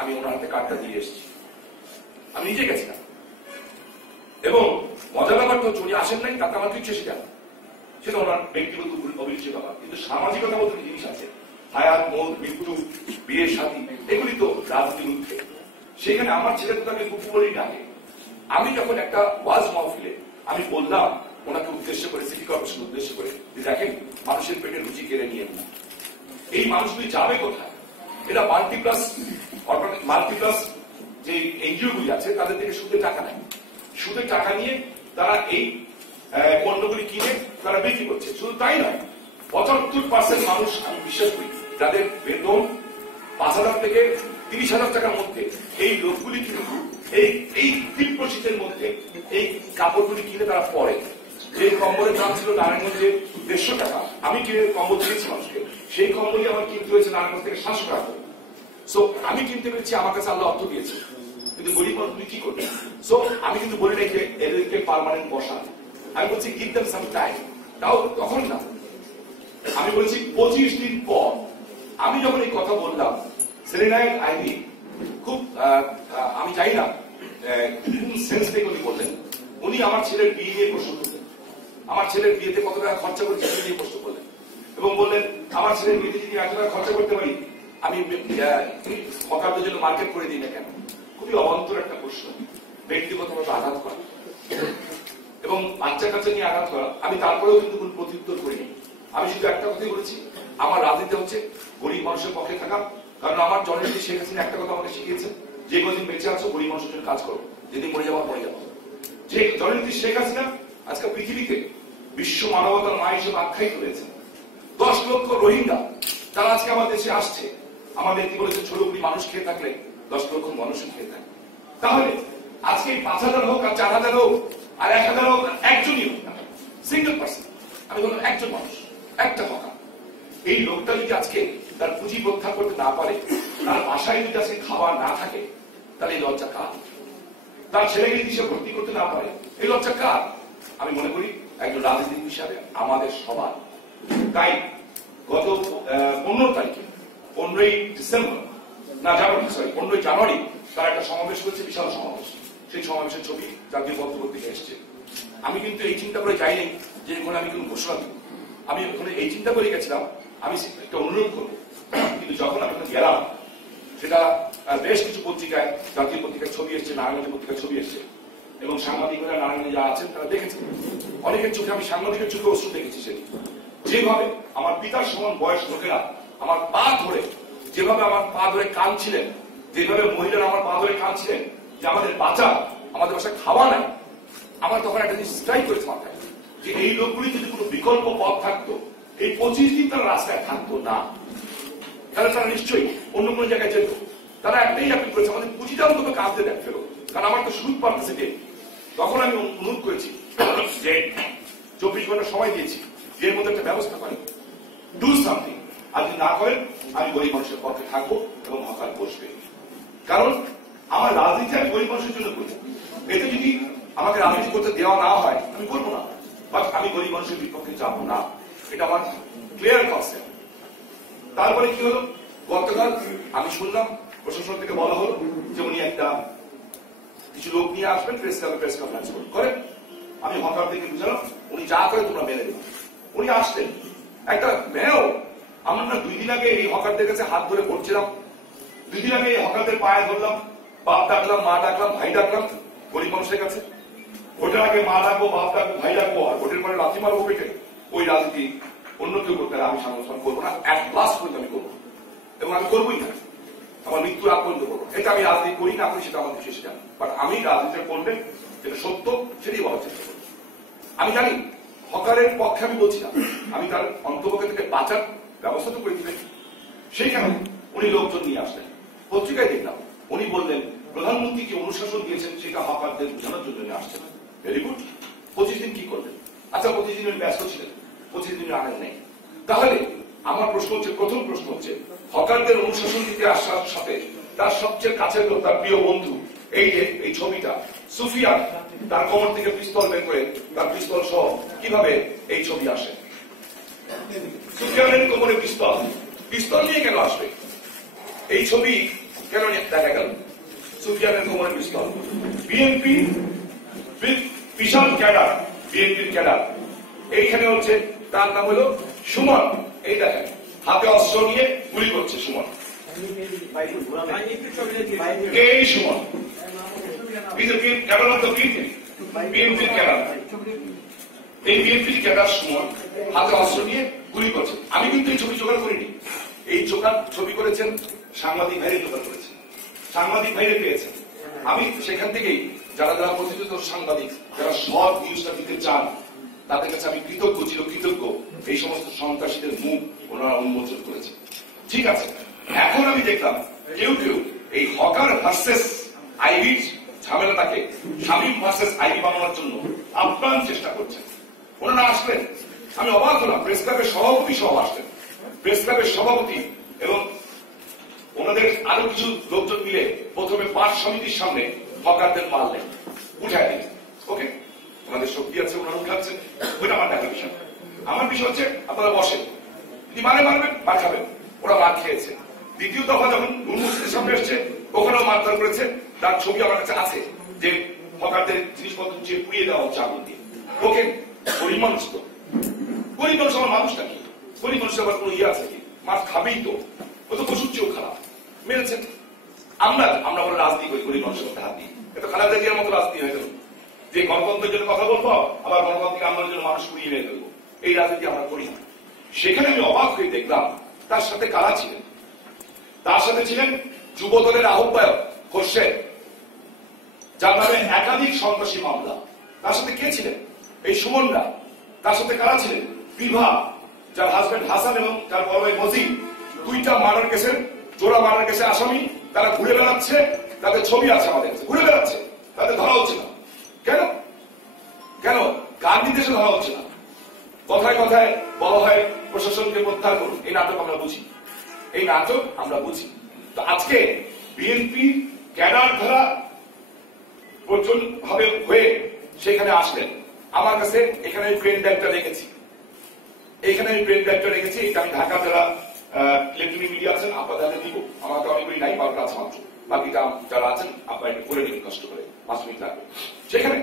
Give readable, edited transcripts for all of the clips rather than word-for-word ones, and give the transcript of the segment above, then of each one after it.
আমি ওনার হাতে কার্ডটা দিয়ে এসেছি, আমি নিজে গেছিলাম। এবং মজার ব্যাপারটা হচ্ছে উনি আসেন নাই, তাতে আমার কিছু এসে যান, সেটা ওনার ব্যক্তিগত অভিরুচির ব্যাপার। কিন্তু সামাজিকতা বলতে জিনিস আছে, হায়াত, মৌত, মৃত্যু, বিয়ের সাথী, এগুলি তো রাজনীতির ঊর্ধ্বে। সেখানে আমার ছেলেকে তো আমি ফুফু বলেই ডাকে। আমি যখন একটা ওয়াজ মাহফিলে আমি বললাম ওনাকে উদ্দেশ্য করে, সিটি কর্পোরেশন উদ্দেশ্য করে, যে দেখেন মানুষের পেটে রুচি কেড়ে নিয়ে এই মানুষগুলি যাবে কোথায়? এটা মাল্টিপ্লাস যে এনজিও গুলি আছে তাদের থেকে সুদের টাকা নেয়, সুদের টাকা নিয়ে তারা এই পণ্যগুলি কিনে তারা বিক্রি করছে। শুধু তাই নয়, 75% মানুষ আমি বিশ্বাস করি যাদের বেতন 5,000 থেকে 30,000 টাকার মধ্যে, এই লোকগুলি কিন্তু এই তীব্র শীতের মধ্যে এই কাপড়গুলি কিনে তারা পরে। যে কম্বলের দাম ছিল নারায়ণগঞ্জে 150 টাকা, আমি কিনে কম্বল দিয়েছি মানুষকে, সেই কম্বলই আমার কিনতে হয়েছে নারায়ণগঞ্জ থেকে 700 টাকা। সো আমি কিনতে পেরেছি, আমার কাছে আল্লাহ অর্থ দিয়েছে, কিন্তু গরিব মানুষ তুমি কি করবে? সো আমি কিন্তু বলি নাই যে এদেরকে পার্মানেন্ট বসা, আমি বলছি গিভ দেম সাম টাইম। তাও তখন না, আমি বলছি 25 দিন পর। আমি যখন এই কথা বললাম, সেলিনায়ের আইনি খুব আমি চাই না কোন সেন্স থেকে উনি বললেন, উনি আমার ছেলের বিয়ে নিয়ে প্রশ্ন করলেন, আমার ছেলের বিয়েতে কত টাকা খরচা করেছে সেটা নিয়ে প্রশ্ন করলেন, এবং বললেন আমার ছেলের বিয়েতে যদি 1 টাকা খরচা করতে পারি আমি হকারদের জন্য মার্কেট করে দিই না কেন? খুবই অবান্তর একটা প্রশ্ন, ব্যক্তিগতভাবে আঘাত করা এবং বাচ্চা কাচ্চা নিয়ে আঘাত করা। আমি তারপরেও কিন্তু কোন প্রত্যুত্তর করিনি। আমি শুধু একটা কথাই বলেছি, আমার রাজনীতি হচ্ছে গরিব মানুষের পক্ষে থাকা। কারণ আমার জননেত্রী শেখ হাসিনা একটা কথা আমাকে শিখিয়েছে, যে কদিন বেঁচে আছো গরিব মানুষের জন্য কাজ করো, যেদিন মরে যাবো মরে যাবো। যে জননেত্রী শেখ হাসিনা আজকে পৃথিবীতে বিশ্ব মানবতার মা হিসেবে আখ্যায়িত হয়েছে। 10 লক্ষ রোহিঙ্গা তারা আজকে আমার দেশে আসছে, আমার ব্যক্তি বলেছে 16 কোটি মানুষ খেয়ে থাকলে 10 লক্ষ মানুষ খেয়ে থাকে। তাহলে আজকে 5,000 হোক আর 4,000 হোক আর 1,000 হোক, একজনই হোক না, সিঙ্গেল পার্সন, আমি বললাম একজন মানুষ, একটা হকার, এই লোকটা যদি আজকে তার পুঁজি প্রত্যাহার করতে না পারে, তার বাসায় যদি আজকে খাবার না থাকে, তাহলে এই লজ্জা কার? তার ছেলেকে যদি সে ভর্তি করতে না পারে, এই লজ্জা কার? আমি মনে করি একজন রাজনীতিক হিসাবে আমাদের সবার। তাই গত 15 তারিখে 15ই ডিসেম্বর না জানুয়ারি, সরি 15ই জানুয়ারি তারা একটা সমাবেশ করেছে, বিশাল সমাবেশ। সেই সমাবেশের ছবি জাতীয় পত্র-পত্রিকা এসছে। আমি কিন্তু এই চিন্তা করে যাইনি যে এখানে আমি কোন ঘোষণা দিব, আমি ওখানে এই চিন্তা করে গেছিলাম আমি একটা অনুরোধ করবো। কিন্তু যখন আমি গেলাম, সেটা বেশ কিছু পত্রিকায়, জাতীয় পত্রিকার ছবি এসছে, নারায়ণগঞ্জ পত্রিকার ছবি এসছে, এবং সাংবাদিকরা নারায়ণগঞ্জে যারা আছেন তারা দেখেছেন। অনেকের চোখে, আমি সাংবাদিকের চোখে অশ্রু দেখেছি। সেটি যেভাবে আমার পিতার সমান বয়স লোকেরা আমার পা ধরে, যেভাবে আমার পা ধরে কাঁদছিলেন, যেভাবে মহিলারা আমার পা ধরে কাঁদছিলেন যে আমাদের বাঁচা, আমাদের বাসায় খাওয়া নাই, আমার তখন একটা জিনিস স্ট্রাইক করেছে মাথায়, যে এই লোকগুলি যদি কোনো বিকল্প পথ থাকতো, এই 25 দিন তারা রাস্তায় থাকতো না, তাহলে তারা নিশ্চয়ই অন্য কোনো জায়গায় যেত। তারা একটাই অ্যাপিল করেছে, আমাদের পুঁজিটা অন্তত কাঁদতে দেখ ফেরো, কারণ আমার তো সুদ পারতেছে কে। তখন আমি অনুরোধ করেছি যে 24 ঘন্টা সময় দিয়েছি, এর মধ্যে একটা ব্যবস্থা করেন, ডু সামথিং। আর যদি না করেন, আমি গরিব মানুষের পক্ষে থাকবো এবং হকার বসবে। কারণ আমার রাজনীতি আমি গরিব মানুষের জন্য করি। এতে যদি আমাকে রাজনীতি করতে দেওয়া না হয় আমি করবো না, বাট আমি গরিব মানুষের বিপক্ষে যাবো না, এটা আমার ক্লিয়ার কনসেপ্ট। তারপরে কি হলো, গতকাল আমি শুনলাম প্রশাসন থেকে বলা হলো যে উনি একটা কিছু লোক নিয়ে আসবেন, প্রেস কনফারেন্স করেন। আমি হকারদেরকে বুঝালাম উনি যা করে তোমরা মেনে দেবে। উনি আসলেন, একটা মেয়েও, আমরা না 2 দিন আগে এই হকারদের কাছে হাত ধরে পড়ছিলাম, 2 দিন আগে এই হকারদের পায়ে ধরলাম, বাপ ডাকলাম, মা ডাকলাম, ভাই ডাকলাম, গরিব মানুষের কাছে। ভোটের আগে মা ডাকবো, বাপ ডাকবো, ভাই ডাকবো, আর ভোটের পরে লাথি মারবো পেটে, ওই রাজনীতি অন্য কেউ করতে আমি সমর্থন করবো না, এক ক্লাস পর্যন্ত আমি করবো, এবং আমি করবোই না, আমার মৃত্যুর আগ পর্যন্ত করবো। এটা আমি রাজনীতি করি না করি সেটা আমার বিশেষ জানি, বাট আমি রাজনীতি করলে যেটা সত্য সেটাই বলার চেষ্টা করি। আমি জানি হকারের পক্ষে আমি বলছি না, আমি তার অন্তর্পক্ষে থেকে বাঁচার ব্যবস্থা তো করে দিবেন। সেইখানে উনি লোকজন নিয়ে আসলেন, পত্রিকায় দেখলাম উনি বললেন প্রধানমন্ত্রী যে অনুশাসন দিয়েছেন সেটা হকারদের বোঝানোর জন্য উনি আসছেন। Very good. 25 দিন কি করবেন? আচ্ছা 25 দিন উনি ব্যস্ত ছিলেন, 25 দিন আনেন নেই। তাহলে আমার প্রশ্ন হচ্ছে, প্রথম প্রশ্ন হচ্ছে, হকারদের অনুশাসন দিতে আসার সাথে তার সবচেয়ে কাছের লোক, তার প্রিয় বন্ধু, এই যে এই ছবিটা, সুফিয়ান তার কোমর থেকে পিস্তল বের করে, তার পিস্তল সহ কিভাবে এই ছবি আসে? সুফিয়ানের কোমরে পিস্তল, পিস্তল নিয়ে কেন আসবে? এই ছবি কেন দেখা গেল সুফিয়ানের কোমরে পিস্তল। বিএনপি বিশাল ক্যাডার, বিএনপির ক্যাডার এইখানে হচ্ছে, তার নাম হলো সুমন। এই দেখেন হাতে অস্ত্র নিয়ে গুলি করছে সুমন। কে এই সুমন? বিএনপির ক্যাডার। এই বিএনপির ক্যাডার সুমন হাতে অস্ত্র নিয়ে গুলি করছে। আমি কিন্তু এই ছবি জোগাড় করিনি, এই ছবি করেছেন সাংবাদিক ভাইরে, জোগাড় করেছেন সাংবাদিক ভাইরে পেয়েছেন। আমি সেখান থেকেই যারা যারা প্রতিনিধিত সাংবাদিক, যারা সৎ নিউজটা দিতে চান, তাদের কাছে আমি কৃতজ্ঞ এই সমস্ত সন্ত্রাসীদের মুখ ওনারা উন্মোচন করেছে। ঠিক আছে, এখন আমি দেখলাম কেউ কেউ এই হকার ভার্সেস আইবির ঝামেলাটাকে শামীম ভার্সেস আইবি বানানোর জন্য আপ্রাণ চেষ্টা করছেন। ওনারা আসলেন, আমি অবাক হলাম, প্রেস ক্লাবের সভাপতি সহ আসলেন, প্রেস ক্লাবের সভাপতি এবং ওনাদের আরো কিছু লোকজন মিলে প্রথমে পাঁচ সমিতির সামনে হকারদের মারলেন, উঠায় দিলেন। ওকে, ওনাদের শক্তি আছে, ওনারা উঠাচ্ছেন, ওইটা আমার দেখার বিষয়। আমার বিষয় হচ্ছে আপনারা বসেন, যদি মারবেন মার খাবেন, ওরা মার খেয়েছে। দ্বিতীয় দফা যখন নুর মসজিদের সামনে এসছে, ওখানেও মারধর করেছে। তার ছবি আমার কাছে আছে, যে হকারদের জিনিসপত্র গুছিয়ে পুড়িয়ে দেওয়া হচ্ছে আগুন দিয়ে। ওকে, গরিব মানুষ তো, গরিব মানুষ আমার মানুষটা কি? গরিব মানুষের আবার কোনো ইয়ে আছে কি? মার খাবেই তো, ও তো পশুর চেয়েও খারাপ মেরেছেন। আমরা বলে রাজনীতি করি, গরিব মানুষের মধ্যে হাত দিই, এত খারাপ দেখিয়ার মতো রাজনীতি হয়ে গেল, যে গণতন্ত্রের জন্য কথা বলবো, আবার গণতান্ত্রিক আন্দোলনের জন্য মানুষ পুড়িয়ে নিয়ে ফেলবো, এই রাজনীতি আমরা করি না। সেখানে আমি অবাক হয়ে দেখলাম তার সাথে কারা ছিলেন। তার সাথে ছিলেন যুবদলের আহ্বায়ক খোরশেদ, যার নামে একাধিক সন্ত্রাসী মামলা। তার সাথে কে ছিলেন? এই সুমনরা। তার সাথে কারা ছিলেন? বিভা, যার হাজবেন্ড হাসান এবং যার বড় ভাই মজিদ, দুইটা মার্ডার কেসের, জোড়া মার্ডার কেসে আসামি। তারা ঘুরে বেড়াচ্ছে, তাদের ছবি আছে আমাদের কাছে, ঘুরে বেড়াচ্ছে, তাদের ধরা হচ্ছে না। কেন? কার নির্দেশে ধরা হচ্ছে না? কথায় কথায় বলা হয় প্রশাসনকে প্রত্যাহার করুন। এই নাটক আমরা বুঝি, এই নাটক আমরা বুঝি। তো আজকে বিএনপি ক্যাডার ধারা প্রচুর ভাবে হয়ে সেখানে আসলেন। আমার কাছে এখানে ট্রেন ডাইরেক্টর রেখেছি, এটা আমি ঢাকা যারা ইলেকট্রনিক মিডিয়া আছেন আপনাদের দিব, আমার তো অনেকগুলি নাই, বারোটা আছে মাত্র, বাকিটা যারা আছেন আপনারা একটু করে নিন, কষ্ট করে 5 মিনিট লাগবে। সেখানে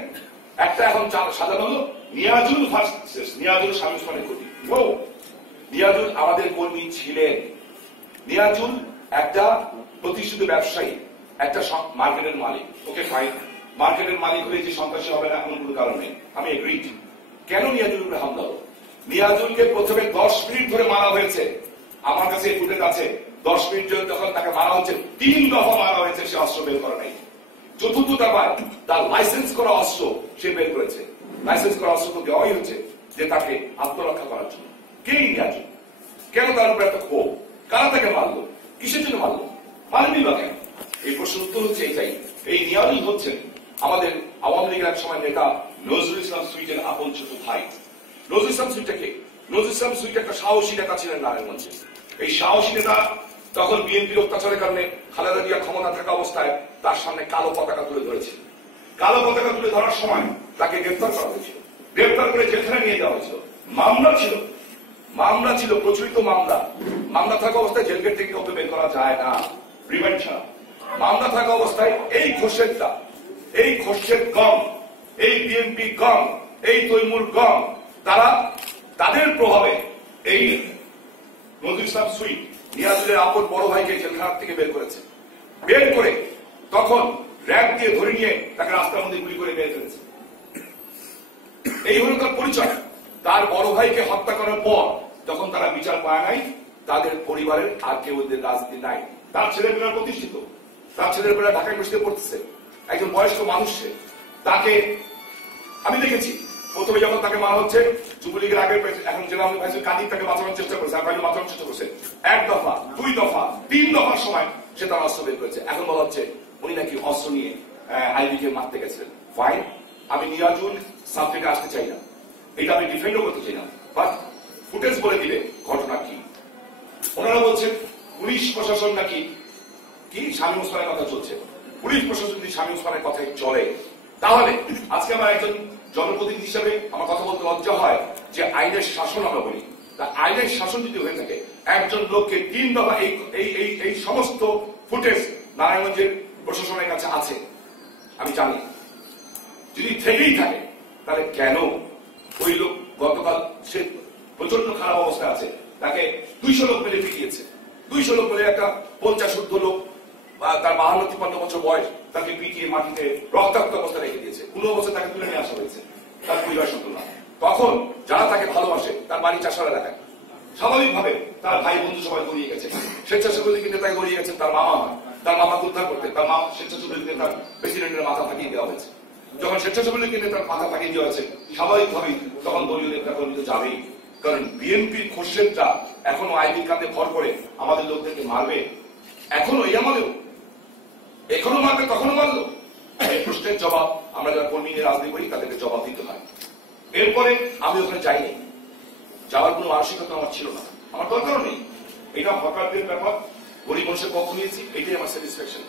একটা এখন সাজানো হলো নিয়াজুল ভার্সেস নিয়াজুল শামীম ওসমানের কর্মী। নিয়াজুল আমাদের কর্মী ছিলেন। নিয়াজুল একটা প্রতিষ্ঠিত ব্যবসায়ী, একটা মার্কেটের মালিক। ওকে ফাইন, মার্কেটের মালিক হলে যে সন্ত্রাসী হবে না এমন কোনো কারণ নেই, আমি এগ্রিড। কেন নিয়াজুলের উপরে হামলা হলো? নিয়াজুলকে প্রথমে 10 মিনিট ধরে মারা হয়েছে, আমার কাছে এই ফুটেজ আছে। 10 মিনিট যখন তাকে মারা হচ্ছে, 3 দফা মারা হয়েছে, সে অস্ত্র বের করে নাই। চতুর্থ দফায় তার লাইসেন্স করা অস্ত্র সে বের করেছে। লাইসেন্স করা অস্ত্র তো দেওয়াই হচ্ছে যে তাকে আত্মরক্ষা করার জন্য। কে নিয়াজুল? কেন তার উপরে এত ক্ষোভ? কারা তাকে মারলো? কিসের জন্য মারলো? মারেনি বা কেন? এই প্রশ্ন উত্তর হচ্ছে এটাই। এই নিয়াজুল হচ্ছেন আমাদের আওয়ামী লীগের এক সময় নেতা নজরুল ইসলাম সুইটের আপন ছোট ভাই। নজরুল ইসলাম সুইটাকে, নজরুল ইসলাম সুইট একটা সাহসী নেতা ছিলেন নারায়ণগঞ্জে। এই সাহসী নেতা তখন বিএনপির অত্যাচারের কারণে খালেদা জিয়া ক্ষমতা থাকা অবস্থায় তার সামনে কালো পতাকা তুলে ধরেছে। কালো পতাকা তুলে ধরার সময় তাকে গ্রেফতার করা হয়েছিল, গ্রেফতার করে জেলখানায় নিয়ে যাওয়া হয়েছিল। মামলা ছিল প্রচলিত মামলা থাকা অবস্থায় জেল গেট থেকে কাউকে বের করা যায় না, রিমান্ড ছাড়া। মামলা থাকা অবস্থায় এই খোরশেদ গম, এই বিএনপি গম, এই তৈমুর গম, তারা তাদের প্রভাবে এই নজরুল ইসলাম সুইট নিয়াজুলের আপন বড় ভাইকে জেলখানা থেকে বের করেছে। বের করে তখন র্যাব দিয়ে ধরে নিয়ে তাকে রাস্তার মধ্যে গুলি করে বের ফেলেছে। এই হল তার পরিচয়। তার বড় ভাইকে হত্যা করার পর যখন তারা বিচার পায় নাই, তাদের পরিবারের আর কেউ রাজনীতি নাই। তার ছেলেমেয়েরা প্রতিষ্ঠিত, তার ছেলেমেয়েরা ঢাকা ইউনিভার্সিটিতে পড়তেছে, একজন বয়স্ক মানুষ। তাকে আমি দেখেছি প্রথমে যখন তাকে মারা হচ্ছে, যুবলীগের আগে এখন জেলা ভাইসের কাদির তাকে বাঁচানোর চেষ্টা করেছে, আর বাঁচানোর চেষ্টা করছে। 1 দফা, 2 দফা, 3 দফার সময় সে তার অস্ত্র বের করেছে। এখন বলা হচ্ছে উনি নাকি অস্ত্র নিয়ে আইবিকে মারতে গেছিলেন। ফাইন, আমি নিয়াজুল সাবজেক্টে আসতে চাই না, এটা আমি ডিফেন্ডও করতে চাই না, বাট ফুটেজ বলে দিলে ঘটনা কি। ওনারা বলছেন পুলিশ প্রশাসন নাকি কি শামীম ওসমানের কথা চলছে। পুলিশ প্রশাসন যদি শামীম ওসমানের কথাই চলে, তাহলে আজকে আমার একজন জনপ্রতিনিধি হিসাবে আমার কথা বলতে লজ্জা হয় যে আইনের শাসন আমরা বলি। তা আইনের শাসন যদি হয়ে থাকে, একজন লোককে 3 দফা এই সমস্ত ফুটেজ নারায়ণগঞ্জের প্রশাসনের কাছে আছে, আমি জানি। যদি থেকেই থাকে তাহলে কেন ওই লোক গতকাল সে প্রচন্ড খারাপ অবস্থা আছে, তাকে 200 লোক মিলে পিটিয়েছে। 200 লোক মিলে একটা 50 লোক, তার 52-53 বছর বয়স, তাকে পিটিয়ে মাটিতে রক্তাক্ত অবস্থা রেখে দিয়েছে। কোনো অবস্থায় তাকে তুলে নিয়ে আসা হয়েছে, তার পরিবার সন্তান। তখন যারা তাকে ভালোবাসে, তার বাড়ি চাষারা এলাকায়, স্বাভাবিকভাবে তার ভাই বন্ধু সবাই গড়িয়ে গেছে, স্বেচ্ছাসেবী নেতাকে গড়িয়ে গেছে, তার মামা হয়, তার মামাকে উদ্ধার করতে তার মা স্বেচ্ছাসেবী নেতার প্রেসিডেন্টের মাথা ফাটিয়ে দেওয়া হয়েছে। যখন স্বেচ্ছাসেবী নেতার মাথা ফাটিয়ে দেওয়া হয়েছে, স্বাভাবিকভাবেই তখন দলীয় নেতা কর্মীতে যাবেই। কারণ বিএনপির খোরশেদরা এখনো আইবির কাঁধে ভর করে আমাদের লোকদেরকে মারবে, এখনো এই আমলেও, এখনো মারবে, তখনো মারলো। এই প্রশ্নের জবাব আমরা যারা কর্মী নিয়ে রাজনীতি করি তাদেরকে জবাব দিতে হয়। এরপরে আমি ওখানে যাইনি, যাওয়ার কোনো মানসিকতা আমার ছিল না, আমার দরকারও নেই। এটা হকারদের ব্যাপার, গরিব মানুষের পক্ষ নিয়েছি, এটাই আমার স্যাটিসফ্যাকশন।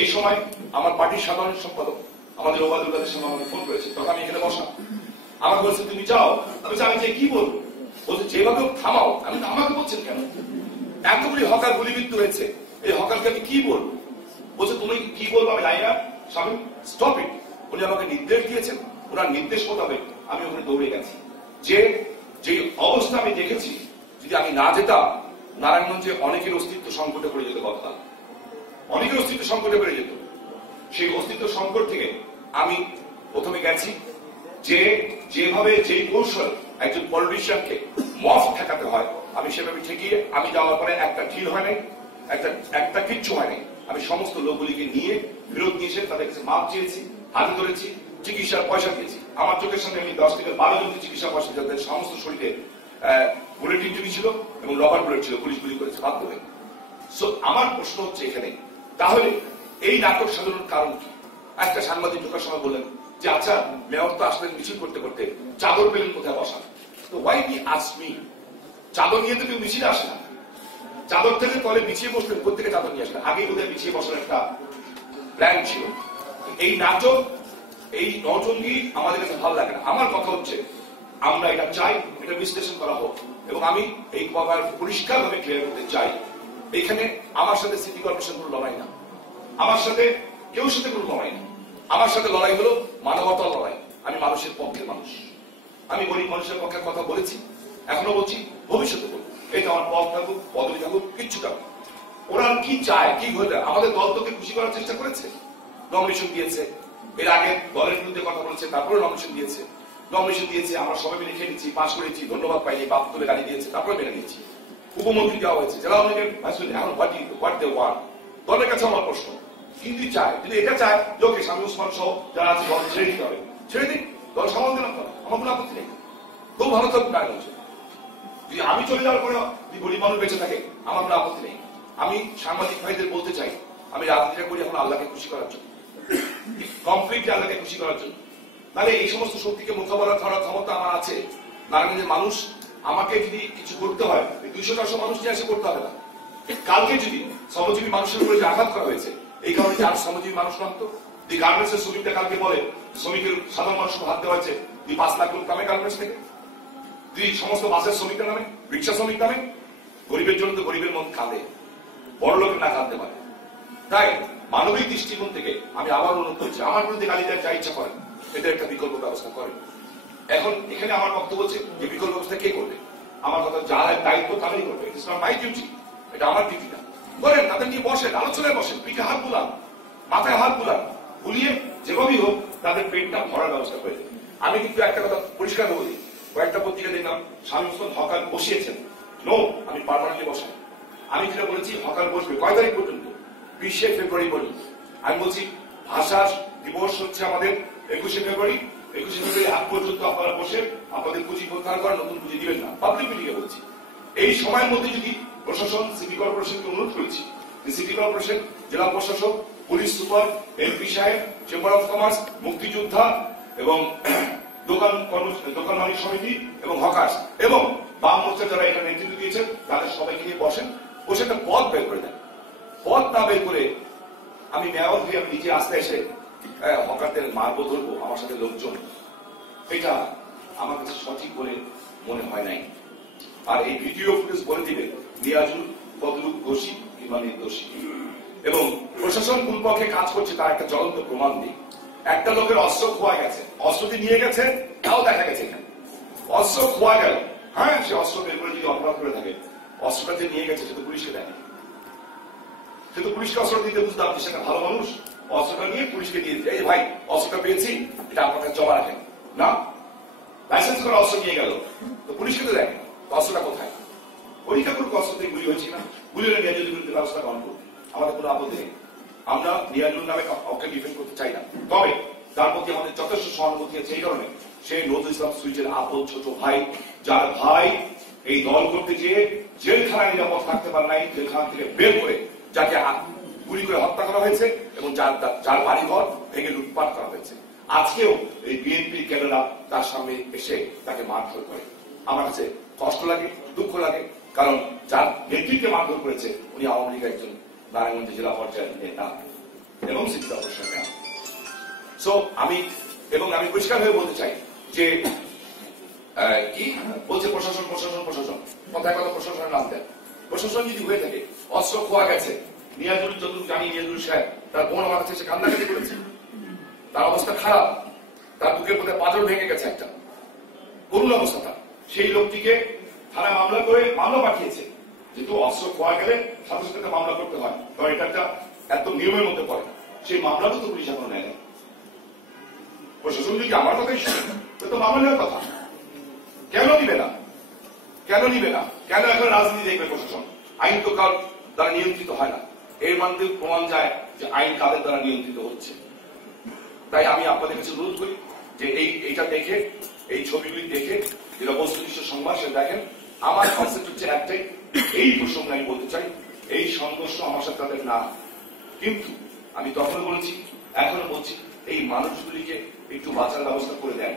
এই সময় আমার পার্টির সাধারণ সম্পাদক আমাদের ওবায়দুল কাদের সাহেব আমাকে ফোন করেছে, তখন আমি এখানে বসা, আমাকে বলছে তুমি যাও। আমি যে কি বলবো, বলছে যেভাবে থামাও। আমি আমাকে বলছেন কেন? এতগুলি হকার গুলিবিদ্ধ হয়েছে, এই হকারকে আমি কি বলবো? বলছে তুমি কি বলবো আমি জানি না, স্বামী স্টপ ইট। উনি আমাকে নির্দেশ দিয়েছেন, ওনার নির্দেশ মোতাবেক আমি ওখানে দৌড়ে গেছি। যে অবস্থা আমি দেখেছি, যদি আমি না যেতাম, নারায়ণগঞ্জে অনেকের অস্তিত্ব সংকটে পড়ে যেত, গতকাল অনেকের অস্তিত্ব সংকটে পড়ে যেত। সেই অস্তিত্ব সংকট থেকে আমি প্রথমে গেছি, যেভাবে যে কৌশল একজন পলিটিশিয়ানকে মফ ঠেকাতে হয়, আমি সেভাবে ঠেকিয়ে আমি যাওয়ার পরে একটা ঢিল হয় নাই, একটা কিচ্ছু হয় নাই। আমি সমস্ত লোকগুলিকে নিয়ে ফেরত নিয়ে এসে তাদের কাছে মাপ চেয়েছি, হাতে ধরেছি, চিকিৎসার পয়সা দিয়েছি। আমার চোখের সামনে আমি 10 থেকে 12 জনকে চিকিৎসা পয়সা, যাদের সমস্ত শরীরে বুলেট ইঞ্জুরি ছিল এবং রবার বুলেট ছিল, পুলিশ গুলি করেছে বাধ্য হয়ে। সো আমার প্রশ্ন হচ্ছে এখানে, তাহলে এই নাটক সাধারণ কারণ কি? একটা সাংবাদিক ঢোকার সময় বললেন যে আচ্ছা মেয়র তো আসলেন মিছিল করতে করতে, চাদর পেলেন কোথায় বসা? তো ওয়াই হি আস্ক মি, চাদর নিয়ে তো কেউ মিছিলে আসে না, চাদর থেকে তলে বিছিয়ে বসলেন, প্রত্যেকে চাদর নিয়ে আসলেন, আগেই বোধহয় বিছিয়ে বসার একটা প্ল্যান ছিল। এই নাটক, এই নজঙ্গি আমাদের কাছে ভালো লাগে না। আমার কথা হচ্ছে আমরা এটা চাই, এটা বিশ্লেষণ করা হোক, এবং আমি এই ব্যাপার পরিষ্কার ভাবে ক্লিয়ার করতে চাই। এখানে আমার সাথে সিটি কর্পোরেশন কোনো লড়াই না, আমার সাথে কেউ সাথে কোনো লড়াই না। আমার সাথে লড়াই হলো মানবতার লড়াই। আমি মানুষের পক্ষের মানুষ, আমি গরিব মানুষের পক্ষের কথা বলেছি, এখনো বলছি, ভবিষ্যতে বলবো। এটা আমার পদ থাকুক, পদবি থাকুক, কিচ্ছু থাকুক। ওরা কি চায়, কি হতে, আমাদের দল তোকে খুশি করার চেষ্টা করেছে, নমিনেশন দিয়েছে, এর আগে দলের বিরুদ্ধে কথা বলেছে, তারপরে নমিনেশন দিয়েছে, আমরা সবাই মিলে খেলেছি, পাশ করেছি, ধন্যবাদ পাইনি, বাপ তুলে গালি দিয়েছে, তারপরে মেনে নিয়েছি, উপমন্ত্রী দেওয়া হয়েছে, যারা অনেকে এখন হোয়াট দে ওয়ান্ট। দলের কাছে আমার প্রশ্ন, কিন্তু চায়, যদি এটা চায় লোকে স্বামী ওসমান সহ যারা আছে দল ছেড়ে দিতে হবে, ছেড়ে দিন, দল সমাজ দিলাম, আমার কোনো আপত্তি নেই, খুব ভালো থাকুক নারায়ণগঞ্জে। যদি আমি চলে যাওয়ার পরে যদি গরিব মানুষ বেঁচে থাকে, আমার কোনো আপত্তি নেই। আমি সাংবাদিক ভাইদের বলতে চাই, আমি রাজনীতিটা করি এখন আল্লাহকে খুশি করার জন্য, কমপ্লিটলি আল্লাহকে খুশি করার জন্য। তাহলে এই সমস্ত শক্তিকে মোকাবেলা করার ক্ষমতা আমার আছে। নারায়ণগঞ্জের মানুষ আমাকে যদি কিছু করতে হয়, 200-400 মানুষ নিয়ে এসে করতে হবে না। কালকে যদি শ্রমজীবী মানুষের উপরে যে আঘাত করা হয়েছে, এই কারণে আর শ্রমজীবী মানুষ নামত, যে গার্মেন্টস এর শ্রমিকটা কালকে বলে শ্রমিকের সাধারণ মানুষকে হাত দেওয়া হয়েছে 5 লাখ লোক নামে গার্মেন্টস থেকে, যদি সমস্ত বাসের শ্রমিকটা নামে, রিক্সা শ্রমিক নামে, গরিবের জন্য তো গরিবের মন কাঁদে, বড় লোকের না কাঁদতে পারে। তাই মানবিক দৃষ্টিকোণ থেকে আমি আবার অনুরোধ করছি, আমার বিরুদ্ধে গালি দেওয়ার যা ইচ্ছা করেন, এদের একটা বিকল্প ব্যবস্থা করেন। এখন এখানে আমার বক্তব্য হচ্ছে যে বিকল্প ব্যবস্থা কে করবে? আমার কথা, যার দায়িত্ব তারাই করবে, ইটস নট মাই ডিউটি, এটা আমার ডিউটি না। করেন, তাদের নিয়ে বসেন, আলোচনায় বসেন, পিঠে হাত বুলান, মাথায় হাত বুলান, বুলিয়ে যেভাবেই হোক তাদের পেটটা ভরার ব্যবস্থা করে দেবে। আমি কিন্তু একটা কথা পরিষ্কার বলি, কয়েকটা পত্রিকা দেখলাম স্বামী ওসমান হকার বসিয়েছেন, নো, আমি পার্মানেন্টলি বসাই। আমি যেটা বলেছি হকার বসবে কয় তারিখ পর্যন্ত? 20শে ফেব্রুয়ারি পর্যন্ত। আমি বলছি ভাষার দিবস হচ্ছে আমাদের 21শে ফেব্রুয়ারি, 21শে ফেব্রুয়ারি আগ পর্যন্ত আপনারা বসে আপনাদের পুঁজি প্রত্যাহার করেন, নতুন পুঁজি দিবেন না, পাবলিক মিটিংয়ে বলছি। এই সময়ের মধ্যে যদি প্রশাসন, সিটি কর্পোরেশনকে অনুরোধ করেছি, সিটি কর্পোরেশন, জেলা প্রশাসক, পুলিশ সুপার, এমপি সাহেব, চেম্বার অফ কমার্স, মুক্তিযোদ্ধা এবং দোকান মালিক সমিতি এবং হকার্স এবং বাম মোর্চা যারা এখানে নেতৃত্ব দিয়েছেন, তাদের সবাইকে নিয়ে বসেন, বসে একটা পথ বের করে দেন। পথ না বের করে আমি মেয়র হয়ে আমি নিজে আসতে এসে হকারদের মারবো, ধরবো, আমার সাথে লোকজন, এটা আমার কাছে সঠিক বলে মনে হয় নাই। আর এই ভিডিও ফুটেজ বলে দিবে নিয়াজুল, ফজলুক দোষী কিংবা নির্দোষী। এবং প্রশাসন কোন পক্ষে কাজ করছে তার একটা জ্বলন্ত প্রমাণ নেই। একটা লোকের অস্ত্র খোয়া গেছে, অস্ত্রটি নিয়ে গেছে, তাও দেখা গেছে এখানে অস্ত্র খোয়া গেল। হ্যাঁ, সে অস্ত্র বের করে যদি অপরাধ করে থাকে, অস্ত্রটা যে নিয়ে গেছে সে তো পুলিশকে দেয়নি, সে তো পুলিশকে অস্ত্র দিতে বুঝতাম যে সেটা ভালো মানুষ, অস্ত্রটা নিয়ে পুলিশকে দিয়ে দিতে, এই ভাই অস্ত্রটা পেয়েছি, এটা আপনাকে জমা রাখেন না, লাইসেন্স করা অস্ত্র নিয়ে গেল, তো পুলিশকে তো দেয়নি, অস্ত্রটা কোথায়? পরীক্ষা করুক অস্ত্র থেকে গুলি হয়েছে না, গুলি হলে নিয়াজুল বিরুদ্ধে ব্যবস্থা গ্রহণ করুন, আমাদের কোনো আপত্তি নেই। আমরা নিয়াজুল নামে কাউকে ডিফেন্ড করতে চাই না, তবে তার প্রতি আমাদের যথেষ্ট সহানুভূতি আছে। এই কারণে সেই নজরুল ইসলাম সুইচের আপন ছোট ভাই, যার ভাই এই দল করতে গিয়ে জেলখানায় নিরাপদ থাকতে পারে নাই, জেলখানা থেকে বের করে যাকে গুলি করে হত্যা করা হয়েছে এবং যার বাড়িঘর ভেঙে লুটপাট করা হয়েছে, আজকেও এই বিএনপির ক্যাডাররা তার সামনে এসে তাকে মারধর করে। আমার কাছে কষ্ট লাগে, দুঃখ লাগে, কারণ যার নেতৃত্বে মারধর করেছে উনি আওয়ামী লীগের একজন নারায়ণগঞ্জ জেলা পর্যায়ের নেতা এবং সিটি কর্পোরেশন মেয়র। সো আমি পরিষ্কার হয়ে বলতে চাই যে কি বলছে প্রশাসন প্রশাসন প্রশাসন, কথায় কথা প্রশাসনের নাম দেন। প্রশাসন যদি হয়ে থাকে, অস্ত্র খোয়া গেছে, নিয়াজুল যতটুকু জানি নিয়াজুল সাহেব তার বোন আমার কাছে সে কান্নাকাটি করেছে, তার অবস্থা খারাপ, তার বুকের মধ্যে পাথর ভেঙে গেছে, একটা করুণ অবস্থা তার। সেই লোকটিকে থানায় মামলা পাঠিয়েছে, যেহেতু অস্ত্র খোয়া গেলে সাথে সাথে মামলা করতে হয়, কারণ এটা একটা এত নিয়মের মধ্যে পড়ে, সেই মামলাটা তো পুলিশ এখনো নেয় না। প্রশাসন যদি আমার কথাই শুনে তো মামলা নেওয়ার কথা, কেন নিবে না? কেন নিবে না? কেন এখন রাজনীতি দেখবে প্রশাসন? আইন তো কার দ্বারা নিয়ন্ত্রিত হয় না, এর মাধ্যমে প্রমাণ যায় যে আইন কাদের দ্বারা নিয়ন্ত্রিত হচ্ছে। তাই আমি আপনাদের কাছে অনুরোধ করি যে এইটা দেখে, এই ছবিগুলি দেখে যেটা বস্তুনিষ্ঠ সংবাদ সে দেখেন। আমার কনসেপ্ট হচ্ছে একটাই, এই প্রসঙ্গে আমি বলতে চাই, এই সংঘর্ষ আমার সাথে তাদের না, কিন্তু আমি তখন বলেছি, এখনো বলছি, এই মানুষগুলিকে একটু বাঁচার ব্যবস্থা করে দেন,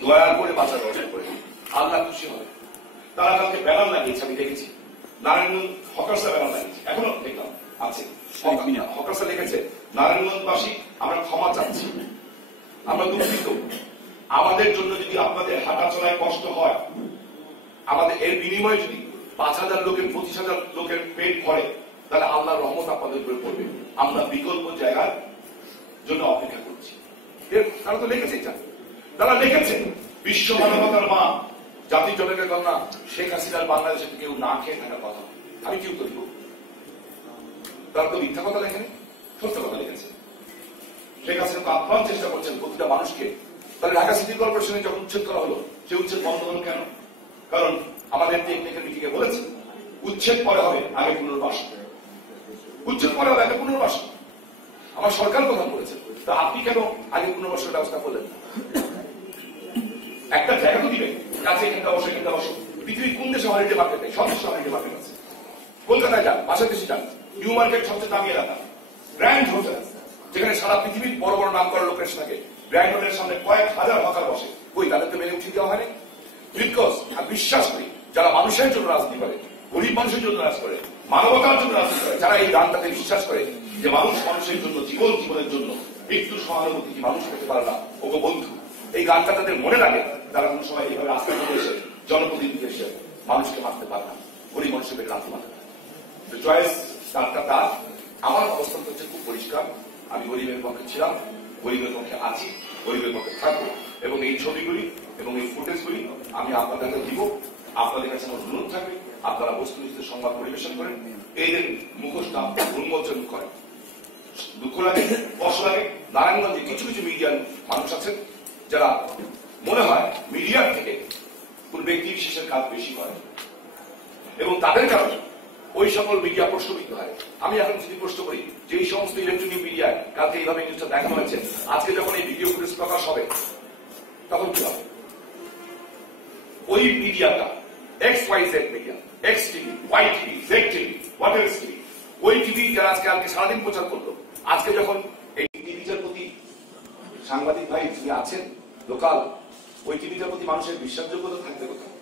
দয়া করে বাঁচার ব্যবস্থা করে দেন, আল্লাহ খুশি হবে। তারা কালকে ব্যানার লাগিয়েছে, আমি দেখেছি, নারায়ণগঞ্জ হকার্সা ব্যানার লাগিয়েছে, এখনো দেখলাম আছে, হকার্সা লিখেছে, নারায়ণগঞ্জবাসী আমরা ক্ষমা চাচ্ছি, আমরা দুঃখিত, আমাদের জন্য যদি আপনাদের হাঁটা চলায় কষ্ট হয়, আমাদের এর বিনিময়ে যদি 5,000 লোকের 25,000 লোকের পেট ভরে, তাহলে আল্লাহর রহমত আপনাদের উপরে পড়বে, আমরা বিকল্প জায়গার জন্য অপেক্ষা করছি। তারা তো লিখেছে, তারা লিখেছে বিশ্ব মানবতার মা, জাতির জনকের কন্যা শেখ হাসিনার বাংলাদেশে কেউ না খেয়ে থাকার কথা, আমি কি উত্তর দিব? তারা তো মিথ্যা কথা লেখেনি, সত্য কথা লিখেছে। শেখ হাসিনা তো আপ্রাণ চেষ্টা করছেন প্রতিটা মানুষকে। তাহলে ঢাকা সিটি কর্পোরেশনে যখন উচ্ছেদ করা হলো, সে উচ্ছেদ বন্ধ হলো কেন? কারণ আমাদের টেকনিক্যাল মিটিংয়ে বলেছে উচ্ছেদ পরে হবে, আগে পুনর্বাসন, উচ্ছেদ পরে হবে আগে পুনর্বাসন। আমার সরকার কথা বলেছে, তা আপনি কেন আগে পুনর্বাসনের ব্যবস্থা করলেন? একটা জায়গা তো দিবেন, কাছে এখানটা বসে এখানটা বসো। পৃথিবীর কোন দেশে হলিডে মার্কেট নেই? সব দেশে হলিডে মার্কেট আছে। কলকাতায় যান, পাশের দেশে যান, নিউ মার্কেট সবচেয়ে দামি এলাকা, গ্র্যান্ড হোটেল, যেখানে সারা পৃথিবীর বড় বড় নাম করা লোকের থাকে, গ্র্যান্ড হোটেলের সামনে কয়েক হাজার হকার বসে, ওই তাদেরকে মেনে উঠিয়ে দেওয়া হয়নি। বিকজ আমি বিশ্বাস করি, যারা মানুষের জন্য রাজনীতি করে, গরিব মানুষের জন্য রাজ করে, মানবতার জন্য রাজনীতি করে, যারা এই গানটাকে বিশ্বাস করে যে মানুষ মানুষের জন্য, জীবনের জন্য একটু সহানুভূতি কি মানুষ পেতে পারে না, ওগো বন্ধু, এই গানটা তাদের মনে লাগে, তারা কোন সময় এইভাবে রাস্তা করে এসে জনপ্রতিনিধি এসে মানুষকে মারতে পারে না, গরিব মানুষের পেটে রাখতে পারে না। চয়েস গানটা তার। আমার অবস্থান হচ্ছে খুব পরিষ্কার, আমি গরিবের পক্ষে ছিলাম, গরিবের পক্ষে আছি, গরিবের পক্ষে থাকবো, এবং এই ছবিগুলি এবং এই ফুটেজগুলি আমি আপনাদেরকে দিব। আপনাদের কাছে আমার অনুরোধ থাকবে, আপনারা বস্তুনিষ্ঠ সংবাদ পরিবেশন করেন, এদের মুখোশটা উন্মোচন করেন। দুঃখ লাগে, কষ্ট লাগে, নারায়ণগঞ্জে কিছু কিছু মিডিয়ার মানুষ আছেন যারা মনে হয় মিডিয়ার থেকে কোন ব্যক্তি বিশেষের কাজ বেশি করে, এবং তাদের কারণে ওই সকল মিডিয়া প্রশ্নবিদ্ধ হয়। আমি এখন যদি প্রশ্ন করি যে এই সমস্ত ইলেকট্রনিক মিডিয়ায় কালকে এইভাবে নিউজটা দেখানো হয়েছে, আজকে যখন এই ভিডিও ফুটেজ প্রকাশ হবে তখন কি হবে? ওই মিডিয়াটা XYZ media, X TV, Y TV, Z TV, whatever TV, ওই টিভি যারা আজকে সারাদিন প্রচার করলো, আজকে যখন এই টিভিটার প্রতি সাংবাদিক ভাই যিনি আছেন লোকাল, ওই টিভিটার প্রতি মানুষের বিশ্বাসযোগ্যতা থাকবে কোথায়?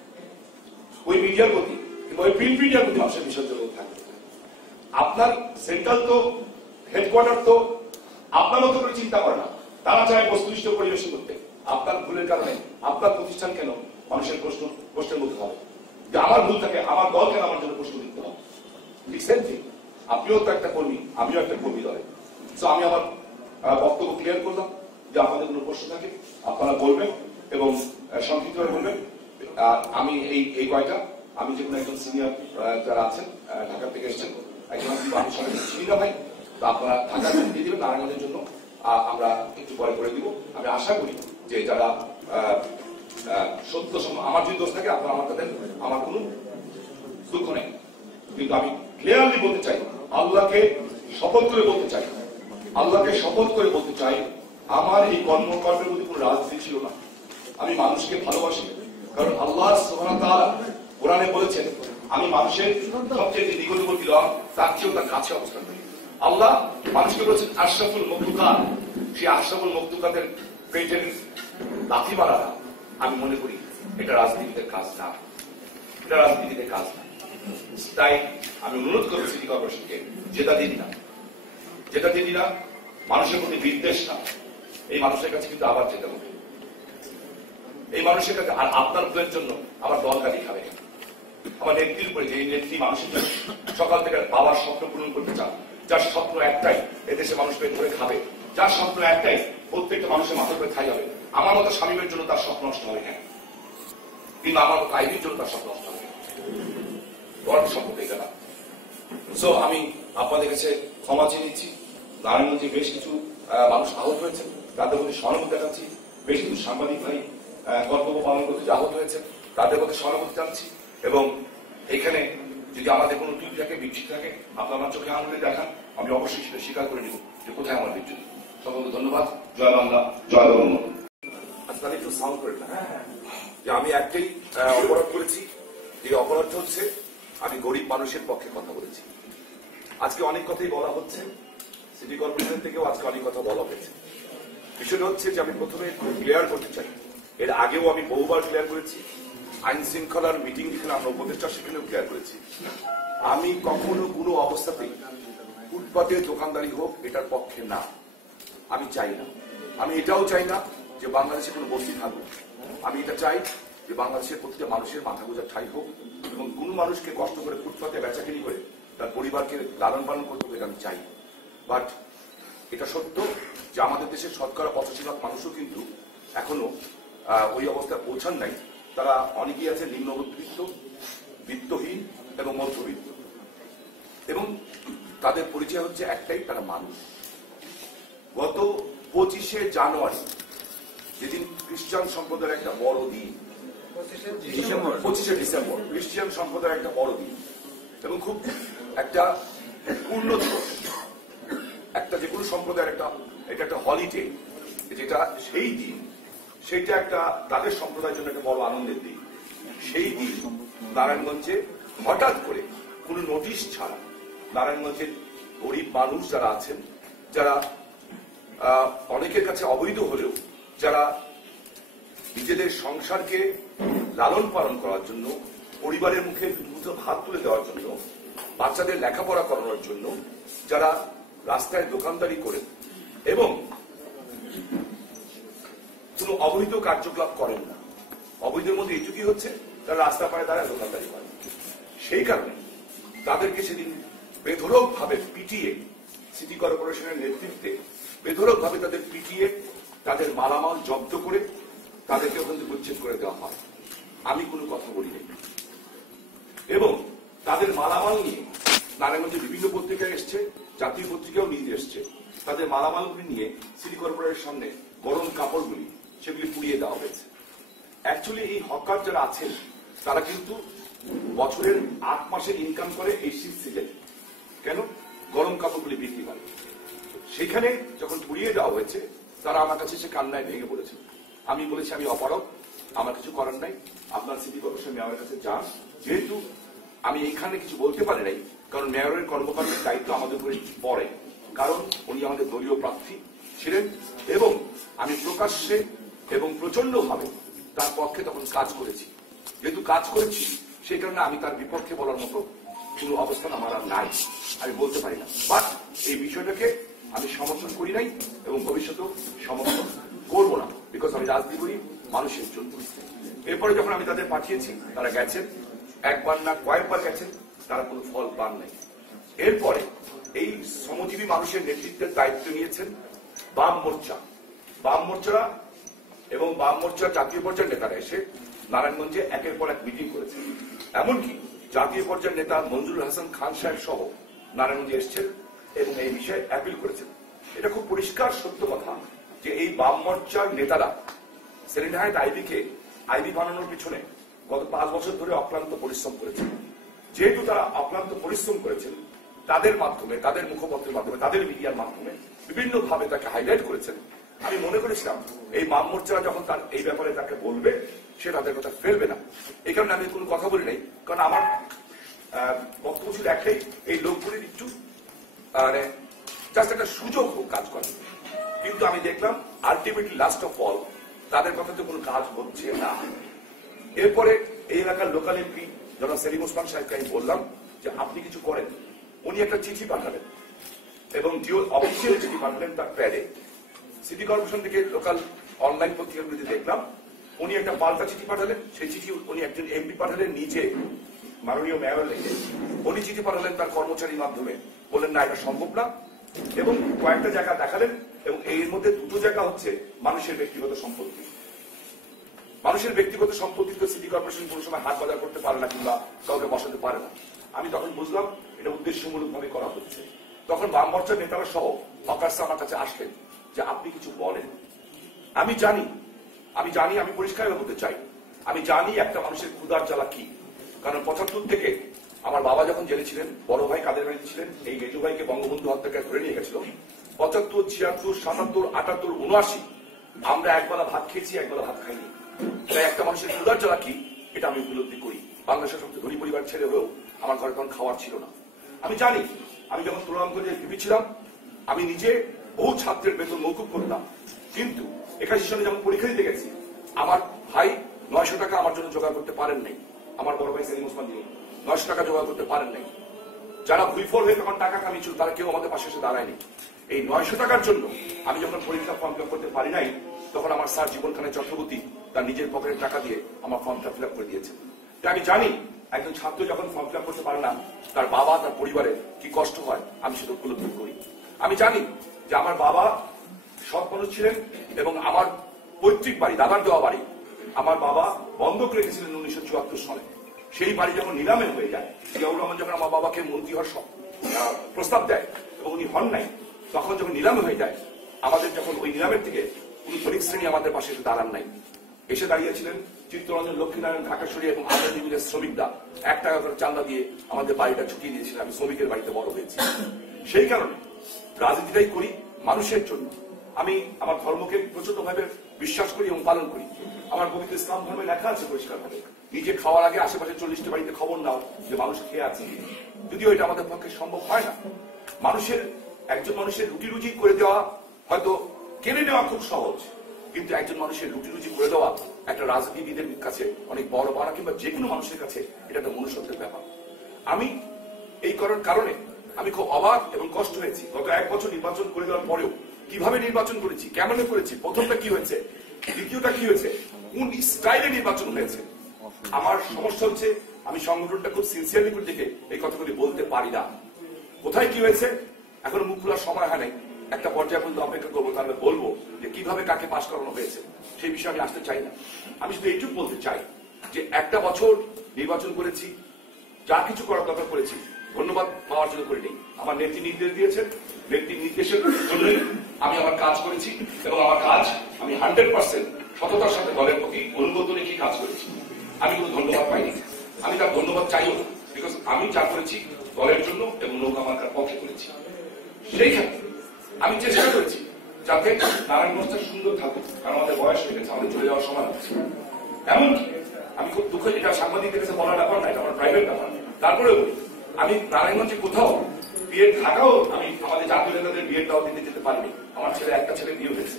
ওই মিডিয়ার প্রতি, ওই প্রিন্ট মিডিয়ার প্রতি মানুষের বিশ্বাসযোগ্যতা থাকবে কোথায়? আপনার সেন্ট্রাল তো, হেডকোয়ার্টার তো আপনার মতো করে চিন্তা করে না, তারা চায় বস্তুনিষ্ঠ পরিবেশন করতে। আপনার ভুলের কারণে আপনার প্রতিষ্ঠান কেন মানুষের প্রশ্নের মধ্যে হবে? যে আমার ভুল থাকে, আমার দল কেন আমার জন্য প্রশ্ন দিতে হবে? সেম থিং, আপনিও তো একটা কর্মী, আমিও একটা কর্মী দলে। তো আমি আমার বক্তব্য ক্লিয়ার করলাম, যে আপনাদের কোনো প্রশ্ন থাকে আপনারা বলবেন এবং সংক্ষিপ্তভাবে বলবেন। আমি এই কয়টা, আমি যে কোনো একজন সিনিয়র যারা আছেন ঢাকা থেকে এসেছেন, একজন আমি সবাই চিনি না ভাই, তো আপনারা ঢাকার জন্য দিয়ে দিবেন, নারায়ণগঞ্জের জন্য আমরা একটু পরে করে দিব। আমি আশা করি যে যারা সত্য আমার যদি দোষ থাকে আপনারা আমার তাদের, আমার কোনো দুঃখ নেই, কিন্তু আমি ক্লিয়ারলি বলতে চাই, আল্লাহকে শপথ করে বলতে চাই, আল্লাহকে শপথ করে বলতে চাই, আমার এই কর্মকর্মের মধ্যে কোনো রাজনীতি ছিল না। আমি মানুষকে ভালোবাসি, কারণ আল্লাহ সুবহানাহু ওয়া তাআলা কোরআনে বলেছেন, আমি মানুষের সবচেয়ে নিকটবর্তী লন, তার চেয়েও তার কাছে অবস্থান করি। আল্লাহ মানুষকে বলেছেন আশরাফুল মখলুকাত, সেই আশরাফুল মখলুকাতের পেটের লাথি মারা, আমি মনে করি এটা রাজনীতিদের কাজ না, এটা রাজনীতিদের কাজ না। তাই আমি অনুরোধ করবো সিটি কর্পোরেশনকে, যেটা দিন না মানুষের প্রতি বিদ্বেষ না, এই মানুষের কাছে কিন্তু আবার যেতে হবে, এই মানুষের কাছে। আর আপনার ভুলের জন্য আমার দল গালি খাবে, আমার নেত্রীর উপরে, যে নেত্রী মানুষের জন্য সকাল থেকে বাবার স্বপ্ন পূরণ করতে চান, যার স্বপ্ন একটাই এদেশে মানুষ পেট ধরে খাবে, যার স্বপ্ন একটাই প্রত্যেকটা মানুষের মাথার উপরে খাই হবে। আমার মতো স্বামীর জন্য তার স্বপ্ন নষ্ট হবে কেন? কিন্তু আমার মতো আইবির জন্য তার স্বপ্ন নষ্ট হবে বড় স্বপ্ন দেখে না। সো আমি আপনাদের কাছে ক্ষমা চেয়ে নিচ্ছি। নারায়ণগঞ্জে বেশ কিছু মানুষ আহত হয়েছে, তাদের প্রতি সহানুভূতি দেখাচ্ছি। বেশ কিছু সাংবাদিক ভাই কর্তব্য পালন করতে যে আহত হয়েছে, তাদের প্রতি সহানুভূতি জানাচ্ছি। এবং এখানে যদি আমাদের কোনো ত্রুটি থাকে, বিচ্যুতি থাকে, আপনার আমার চোখে আঙুলে দেখান, আমি অবশ্যই সেটা স্বীকার করে নিব যে কোথায় আমার বিচ্যুতি। সকলকে ধন্যবাদ। জয় বাংলা, জয় বঙ্গবন্ধু। আজকে একটু সাউন্ড করে না, যে আমি একটাই অপরাধ করেছি, যে অপরাধ হচ্ছে আমি গরিব মানুষের পক্ষে কথা বলেছি। আজকে অনেক কথাই বলা হচ্ছে, সিটি কর্পোরেশন থেকেও আজকে অনেক কথা বলা হয়েছে। বিষয়টা হচ্ছে যে আমি প্রথমে ক্লিয়ার করতে চাই, এর আগেও আমি বহুবার ক্লিয়ার করেছি, আইন শৃঙ্খলার মিটিং যেখানে আমরা উপদেষ্টা সেখানেও ক্লিয়ার করেছি, আমি কখনো কোনো অবস্থাতেই ফুটপাতে দোকানদারি হোক এটার পক্ষে না, আমি চাই না। আমি এটাও চাই না যে বাংলাদেশে কোনো বস্তি থাকুক, আমি এটা চাই যে বাংলাদেশের প্রতিটা মানুষের মাথা গোজার ঠাঁই হোক, এবং কোনো মানুষকে কষ্ট করে ফুটপাতে বেচাকেনি করে তার পরিবারকে লালন পালন করতে হবে, এটা আমি চাই। বাট এটা সত্য যে আমাদের দেশের শতকরা 85% মানুষও কিন্তু এখনো ওই অবস্থায় পৌঁছান নাই। তারা অনেকেই আছে নিম্ন মধ্যবিত্ত, বিত্তহীন এবং মধ্যবিত্ত, এবং তাদের পরিচয় হচ্ছে একটাই, তারা মানুষ। গত 25শে জানুয়ারি, যেদিন খ্রিস্টান সম্প্রদায়ের একটা বড় দিন, 25শে ডিসেম্বর খ্রিস্টান সম্প্রদায়ের একটা বড় দিন এবং খুব একটা পূর্ণ দিবস, একটা যে কোনো সম্প্রদায়ের এটা একটা হলিডে, যেটা সেই দিন, সেটা একটা তাদের সম্প্রদায়ের জন্য একটা বড় আনন্দের দিন। সেই দিন নারায়ণগঞ্জে হঠাৎ করে কোনো নোটিশ ছাড়া নারায়ণগঞ্জের গরিব মানুষ যারা আছেন, যারা অনেকের কাছে অবৈধ হলেও যারা নিজেদের সংসারকে লালন পালন করার জন্য, পরিবারের মুখে দুটো ভাত তুলে দেওয়ার জন্য, বাচ্চাদের লেখাপড়া করানোর জন্য যারা রাস্তায় দোকানদারি করে এবং কোনো অবৈধ কার্যকলাপ করেন না, অবৈধের মধ্যে এইটুকুই হচ্ছে তারা রাস্তা পায়ে দাঁড়ায় দোকানদারি করে, সেই কারণে তাদেরকে সেদিন বেধড়ক ভাবে পিটিয়ে, সিটি কর্পোরেশনের নেতৃত্বে বেধড়ক ভাবে তাদের পিটিয়ে তাদের মালামাল জব্দ করে তাদেরকে ওখান থেকে উচ্ছেদ করে দেওয়া হয়। আমি কোনো কথা বলি নাই, এবং তাদের মালামাল নিয়ে নারায়ণগঞ্জে বিভিন্ন পত্রিকায় এসছে, জাতীয় পত্রিকাও নিয়ে এসছে, তাদের মালামালগুলি নিয়ে সিটি কর্পোরেশনের সামনে গরম কাপড়গুলি সেগুলি পুড়িয়ে দেওয়া হয়েছে। অ্যাকচুয়ালি এই হকার যারা আছেন তারা কিন্তু বছরের 8 মাসের ইনকাম করে এই শীত সিজনে, কেন গরম কাপড়গুলি বিক্রি করে। সেখানে যখন পুড়িয়ে দেওয়া হয়েছে তারা আমার কাছে সে কান্নায় ভেঙে পড়েছে। আমি বলেছি আমি অপরাধ, আমার কিছু করার নাই, আপনার সিটি কর্পোরেশন মেয়রের কাছে যান। যেহেতু আমি এখানে কিছু বলতে পারি নাই, কারণ মেয়রের কর্মকাণ্ডের দায়িত্ব আমাদের উপরে পড়ে, কারণ উনি আমাদের দলীয় প্রার্থী ছিলেন এবং আমি প্রকাশ্যে এবং প্রচন্ডভাবে তার পক্ষে তখন কাজ করেছি। যেহেতু কাজ করেছি সেই কারণে আমি তার বিপক্ষে বলার মতো কোনো অবস্থান আমার আর নাই, আমি বলতে পারি না। বাট এই বিষয়টাকে আমি সমর্থন করি নাই এবং ভবিষ্যতেও সমর্থন করবো না, বিকজ আমি রাজনীতি করি মানুষের জন্য। এরপরে যখন আমি তাদের পাঠিয়েছি, তারা গেছেন, একবার না কয়েকবার গেছেন, তারা কোনো ফল পান নাই। এরপরে এই শ্রমজীবী মানুষের নেতৃত্বের দায়িত্ব নিয়েছেন বাম মোর্চা। বাম মোর্চারা এবং বাম মোর্চার জাতীয় পর্যায়ের নেতারা এসে নারায়ণগঞ্জে একের পর এক মিটিং করেছেন। এমনকি জাতীয় পর্যায়ের নেতা মঞ্জুরুল হাসান খান সাহেব সহ নারায়ণগঞ্জে এসেছেন এবং এই বিষয়ে অ্যাপিল করেছেন। এটা খুব পরিষ্কার সত্য কথা যে এই বাম মোর্চার নেতারা সেলিম হায়াৎ আইবিকে আইবি বানানোর পিছনে গত 5 বছর ধরে অক্লান্ত পরিশ্রম করেছেন। যেহেতু তারা অক্লান্ত পরিশ্রম করেছেন, তাদের মাধ্যমে, তাদের মুখপত্রের মাধ্যমে, তাদের মিডিয়ার মাধ্যমে বিভিন্ন ভাবে তাকে হাইলাইট করেছেন। আমি মনে করেছিলাম এই বাম মোর্চারা যখন তার এই ব্যাপারে তাকে বলবে, সে তাদের কথা ফেলবে না। এই কারণে আমি কোনো কথা বলি নাই, কারণ আমার বক্তব্য ছিল একটাই, এই লোকগুলির একটু জাস্ট একটা সুযোগ হোক কাজ করে। কিন্তু আমি দেখলাম আলটিমেটলি লাস্ট অফ অল তাদের কথাতে কোনো কাজ হচ্ছে না। এরপরে এই এলাকার লোকাল এমপি জনাব সেলিম ওসমান সাহেবকে আমি বললাম যে আপনি কিছু করেন। উনি একটা চিঠি পাঠালেন এবং জিও অফিসিয়াল চিঠি পাঠালেন তার প্যাডে। সিটি কর্পোরেশন থেকে লোকাল অনলাইন পত্রিকাগুলিতে দেখলাম উনি একটা পাল্টা চিঠি পাঠালেন। সেই চিঠি উনি একজন এমপি পাঠালেন নিজে, মাননীয় মেয়র লিখে। উনি চিঠি পাঠালেন তার কর্মচারীর মাধ্যমে, বললেন না এটা সম্ভব না, এবং কয়েকটা জায়গা দেখালেন। এবং এর মধ্যে দুটো জায়গা হচ্ছে মানুষের ব্যক্তিগত সম্পত্তি। মানুষের ব্যক্তিগত সম্পত্তি তো সিটি কর্পোরেশন কোন সময় হাত বাজার করতে পারে না কিংবা কাউকে বসাতে পারে না। আমি তখন বুঝলাম এটা উদ্দেশ্যমূলক ভাবে করা হচ্ছে। তখন বাম মোর্চার নেতারা সহ হকার্সরা আমার কাছে আসলেন যে আপনি কিছু বলেন। আমি জানি আমি পরিষ্কার বলতে চাই, আমি জানি একটা মানুষের ক্ষুধার জ্বালা কি। কারণ 75 থেকে আমার বাবা যখন জেলে ছিলেন, বড় ভাই কাদের বাড়িতে ছিলেন, এই মেজু ভাইকে বঙ্গবন্ধু হত্যাকারী ধরে নিয়ে গেছিল। 75, 76, 77, 78, 79 আমরা একবেলা ভাত খেয়েছি, একবেলা ভাত খাইনি। তাই একটা মানুষের ক্ষুধার জ্বালা কি এটা আমি উপলব্ধি করি। বাংলাদেশের সবচেয়ে ধনী পরিবার ছেলে হয়েও আমার ঘরে তখন খাওয়ার ছিল না। আমি জানি আমি যখন তুলনাগঞ্জে ভিপি ছিলাম, আমি নিজে বহু ছাত্রের বেতন মৌকুব করতাম। কিন্তু 81 সালে যখন পরীক্ষা দিতে গেছি, আমার ভাই 900 টাকা আমার জন্য জোগাড় করতে পারেন নাই। আমার বড় ভাই সেলিম ওসমান যিনি 900 টাকা জোগাড় করতে পারেন নাই। যারা ভুইফল হয়ে তখন টাকা কামিয়েছিল তারা কেউ আমাদের পাশে এসে দাঁড়ায়নি। এই 900 টাকার জন্য আমি যখন পরীক্ষা ফর্ম ফিল আপ করতে পারি নাই, তখন আমার স্যার জীবন খানের চক্রবর্তী তার নিজের পকেটের টাকা দিয়ে আমার ফর্মটা ফিল আপ করে দিয়েছে। তাই আমি জানি একজন ছাত্র যখন ফর্ম ফিল আপ করতে পারে না, তার বাবা, তার পরিবারে কি কষ্ট হয়, আমি সেটা উপলব্ধি করি। আমি জানি যে আমার বাবা সৎ মানুষ ছিলেন এবং আমার পৈতৃক বাড়ি, দাদার দেওয়া বাড়ি, আমার বাবা বন্ধক রেখেছিলেন 1974 সালে। সেই বাড়ি যখন নিলামে হয়ে যায়, জিয়াউর রহমান যখন আমার বাবাকে মন্ত্রী হওয়ার প্রস্তাব দেয় এবং উনি হন নাই, তখন যখন নিলামে হয়ে যায়, আমাদের যখন ওই নিলামের থেকে কোন ধনিক শ্রেণী আমাদের পাশে এসে দাঁড়ান নাই। এসে দাঁড়িয়েছিলেন চিত্তরঞ্জন, লক্ষ্মীনারায়ণ, ঢাকাশরী এবং আজাদি মিলের শ্রমিকরা 1 টাকা করে চাঁদা দিয়ে আমাদের বাড়িটা ছুটিয়ে দিয়েছিলেন। আমি শ্রমিকের বাড়িতে বড় হয়েছি। সেই কারণে রাজনীতিটাই করি মানুষের জন্য। আমি আমার ধর্মকে প্রচন্ড ভাবে বিশ্বাস করি এবং পালন করি। আমার পবিত্র ইসলাম ধর্মে লেখা আছে পরিষ্কার ভাবে, নিজে খাওয়ার আগে আশেপাশে 40টা বাড়িতে খবর নাও যে মানুষ খেয়ে আছে। যদিও এটা আমাদের পক্ষে সম্ভব হয় না। একজন মানুষের রুটি রুজি করে দেওয়া হয়তো কেড়ে নেওয়া খুব সহজ, কিন্তু একজন মানুষের রুটি রুজি করে দেওয়া একটা রাজনীতিবিদের কাছে অনেক বড় পাওনা, কিংবা যে কোনো মানুষের কাছে এটা একটা মনুষ্যত্বের ব্যাপার। আমি এই কারণে আমি খুব অবাক এবং কষ্ট হয়েছি। গত 1 বছর নির্বাচন করে দেওয়ার পরেও কিভাবে নির্বাচন করেছি, কেমন করেছি, প্রথমটা কি হয়েছে, দ্বিতীয়টা কি হয়েছে, কোন স্টাইলে নির্বাচন হয়েছে। আমার সমস্যা হচ্ছে আমি সংগঠনটা খুব সিনসিয়ারলি করে দেখে এই কথাগুলি বলতে পারি না। কোথায় কি হয়েছে এখনো মুখ খোলার সময় হয় নাই। একটা পর্যায়ে পর্যন্ত অপেক্ষা করবো, তাহলে বলবো যে কিভাবে কাকে পাশ করানো হয়েছে। সেই বিষয়ে আমি আসতে চাই না। আমি শুধু এইটুকু বলতে চাই যে 1 বছর নির্বাচন করেছি, যা কিছু করার দরকার করেছি, ধন্যবাদ পাওয়ার জন্য করিনি। আমার নেত্রী নির্দেশ দিয়েছেন, নেত্রীর নির্দেশের জন্যই আমি আমার কাজ করেছি এবং আমার কাজ আমি 100% সততার সাথে দলের প্রতি অনুগত রেখে কাজ করেছি। আমি কোনো ধন্যবাদ পাইনি, আমি তার ধন্যবাদ চাইও, বিকজ আমি যা করেছি দলের জন্য এবং নৌকা মার্কার পক্ষে করেছি। সেই ক্ষেত্রে আমি চেষ্টা করেছি যাতে নারায়ণগঞ্জটা সুন্দর থাকুক, কারণ আমাদের বয়স হয়ে গেছে, আমাদের চলে যাওয়ার সময় হচ্ছে। এমনকি আমি খুব দুঃখ, এটা সাংবাদিকদের কাছে বলার ব্যাপার না, এটা আমার প্রাইভেট ব্যাপার। তারপরেও আমি নারায়ণগঞ্জে কোথাও বিয়ের থাকাও, আমি আমাদের জাতীয় নেতাদের বিয়ের দাও দিতে যেতে পারিনি। আমার একটা ছেলে বিয়ে হয়েছে।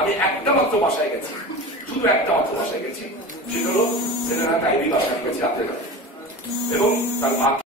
আমি একটা মাত্র বাসায় গেছি, শুধু একটা মাত্র বাসায় গেছি, সেটা হলো সেলিম হায়াৎ আইবি বাসায় গেছি রাত্রে, এবং তার মা